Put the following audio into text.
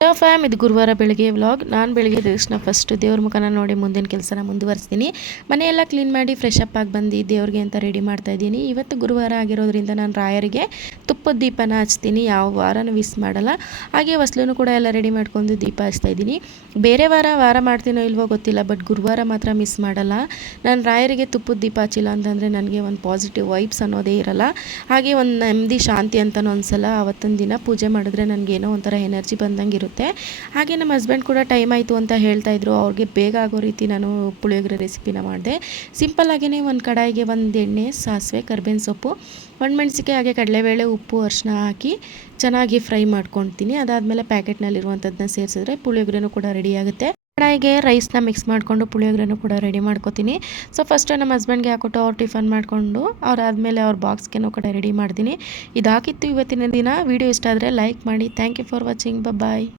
Hello fam, ಇದು ಗುರುವಾರ ಬೆಳಗ್ಗೆ ವ್ಲಾಗ್. ನಾನು ಬೆಳಗ್ಗೆ ತಕ್ಷಣ ಫಸ್ಟ್ ದೇವ್ರ ಮುಖನ ನೋಡಿ ಮುಂದಿನ ಕೆಲಸನ ಮುಂದುವರಿಸ್ತೀನಿ. ಮನೆಯೆಲ್ಲ ಕ್ಲೀನ್ ಮಾಡಿ ಫ್ರೆಶ್ ಅಪ್ ಆಗಿ ಬಂದು ದೇವ್ರಿಗೆ ಅಂತ ರೆಡಿ ಮಾಡ್ತಾ ಇದ್ದೀನಿ. ಇವತ್ತು ಗುರುವಾರ ಆಗಿರೋದ್ರಿಂದ ನಾನು ರಾಯರಿಗೆ ತುಪ್ಪದ ದೀಪನ ಹಚ್ತೀನಿ. ಯಾವ ವಾರನೂ ಮಿಸ್ ಮಾಡಲ್ಲ. ಹಾಗೆ ಹೊಸ್ಲೂ ಕೂಡ ಎಲ್ಲ ರೆಡಿ ಮಾಡ್ಕೊಂಡು ದೀಪ ಹಚ್ತಾ ಇದ್ದೀನಿ. ಬೇರೆ ವಾರ ಮಾಡ್ತೀನೋ ಇಲ್ವೋ ಗೊತ್ತಿಲ್ಲ, ಬಟ್ ಗುರುವಾರ ಮಾತ್ರ ಮಿಸ್ ಮಾಡಲ್ಲ. ನಾನು ರಾಯರಿಗೆ ತುಪ್ಪದ ದೀಪ ಹಚ್ಚಿಲ್ಲ ಅಂತಂದರೆ ನನಗೆ ಒಂದು ಪಾಸಿಟಿವ್ ವೈಬ್ಸ್ ಅನ್ನೋದೇ ಇರಲ್ಲ. ಹಾಗೆ ಒಂದು ನೆಮ್ಮದಿ ಶಾಂತಿ ಅಂತಲೂ ಅನಿಸಲ್ಲ. ಅವತ್ತಿನ ದಿನ ಪೂಜೆ ಮಾಡಿದ್ರೆ ನನಗೇನೋ ಒಂಥರ ಎನರ್ಜಿ ಬಂದಂಗೆ ಇರುತ್ತೆ. ಹಾಗೆ ನಮ್ಮ ಹಸ್ಬೆಂಡ್ ಕೂಡ ಟೈಮ್ ಆಯಿತು ಅಂತ ಹೇಳ್ತಾ ಇದ್ರು. ಅವ್ರಿಗೆ ಬೇಗ ಆಗೋ ರೀತಿ ನಾನು ಪುಳಿಯೋಗರೆ ರೆಸಿಪಿನ ಮಾಡಿದೆ. ಸಿಂಪಲ್ಲಾಗೇ ಒಂದು ಕಡಾಯಿಗೆ ಒಂದು ಎಣ್ಣೆ, ಸಾಸಿವೆ, ಕರ್ಬೇವಿನ ಸೊಪ್ಪು, ಒಣಮೆಣಸಿಕಾಯಿ, ಹಾಗೆ ಕಡಲೆಬೇಳೆ, ಉಪ್ಪು, ಅರಿಶಿನ ಹಾಕಿ ಚೆನ್ನಾಗಿ ಫ್ರೈ ಮಾಡ್ಕೊಳ್ತೀನಿ. ಅದಾದಮೇಲೆ ಪ್ಯಾಕೆಟ್ನಲ್ಲಿರುವಂಥದ್ದನ್ನ ಸೇರಿಸಿದ್ರೆ ಪುಳಿಯೋಗರೆನೂ ಕೂಡ ರೆಡಿ ಆಗುತ್ತೆ. ಕಡಾಯಿಗೆ ರೈಸ್ನ ಮಿಕ್ಸ್ ಮಾಡಿಕೊಂಡು ಪುಳಿಯೋಗರೆನೂ ಕೂಡ ರೆಡಿ ಮಾಡ್ಕೊತೀನಿ. ಸೊ ಫಸ್ಟು ನಮ್ಮ ಹಸ್ಬೆಂಡ್ಗೆ ಹಾಕ್ಬಿಟ್ಟು ಅವ್ರು ಟಿಫನ್ ಮಾಡಿಕೊಂಡು ಅವರಾದಮೇಲೆ ಅವ್ರ ಬಾಕ್ಸ್ಗೆನೂ ಕೂಡ ರೆಡಿ ಮಾಡ್ತೀನಿ. ಇದಾಗಿತ್ತು ಇವತ್ತಿನ ದಿನ. ವಿಡಿಯೋ ಇಷ್ಟ ಆದರೆ ಲೈಕ್ ಮಾಡಿ. Thank you for watching. Bye.